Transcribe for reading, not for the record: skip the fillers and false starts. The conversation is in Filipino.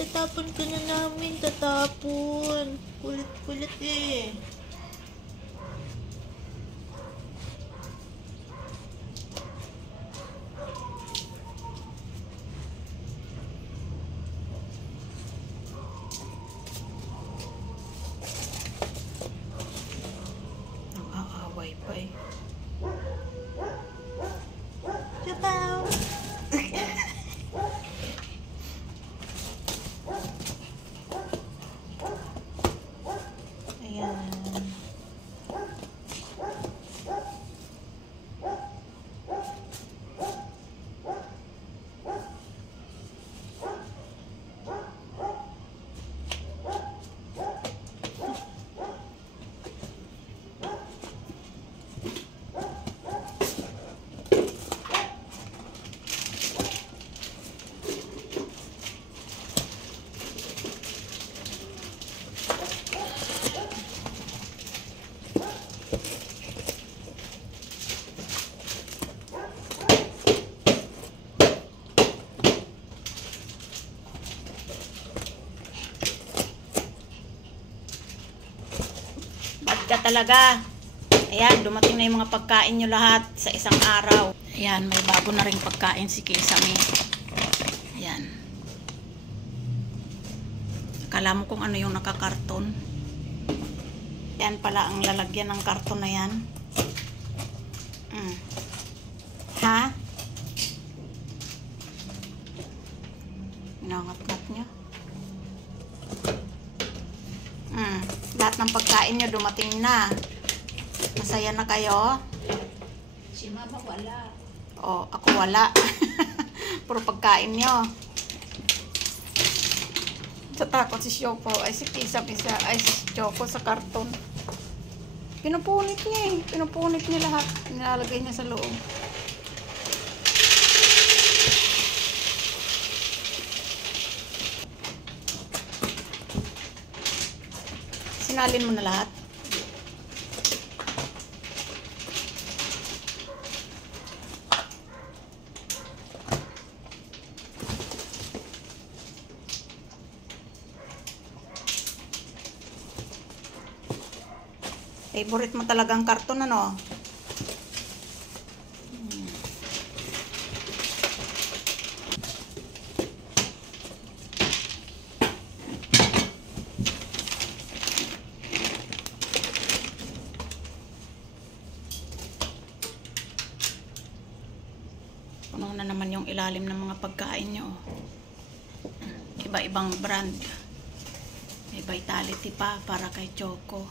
Tatapon ka na namin. Tatapon. Kulit-kulit eh. Nang-aaway pa eh. Chapaw! Ayan. Ka talaga. Ayan, dumating na yung mga pagkain nyo lahat sa isang araw. Ayan, may bago na rin pagkain si Kisame. Ayan. Akala mo kung ano yung nakakarton. Yan pala ang lalagyan ng karton na yan. Ha? Nangat-ngat niya. Lahat ng pagkain nyo dumating na. Masaya na kayo? Si Mama wala. Oh, ako wala. Puro pagkain nyo. Tatakot si Choco. Ay, si Kisame isa. Ay, si Choco sa karton. Pinupunit niya eh. Pinupunit niya lahat. Nilalagay niya sa loob. Sinalin mo na lahat. Favorite mo talagang karton, ano? Puno na naman yung ilalim ng mga pagkain nyo. Iba-ibang brand. May Vitality pa para kay Choco.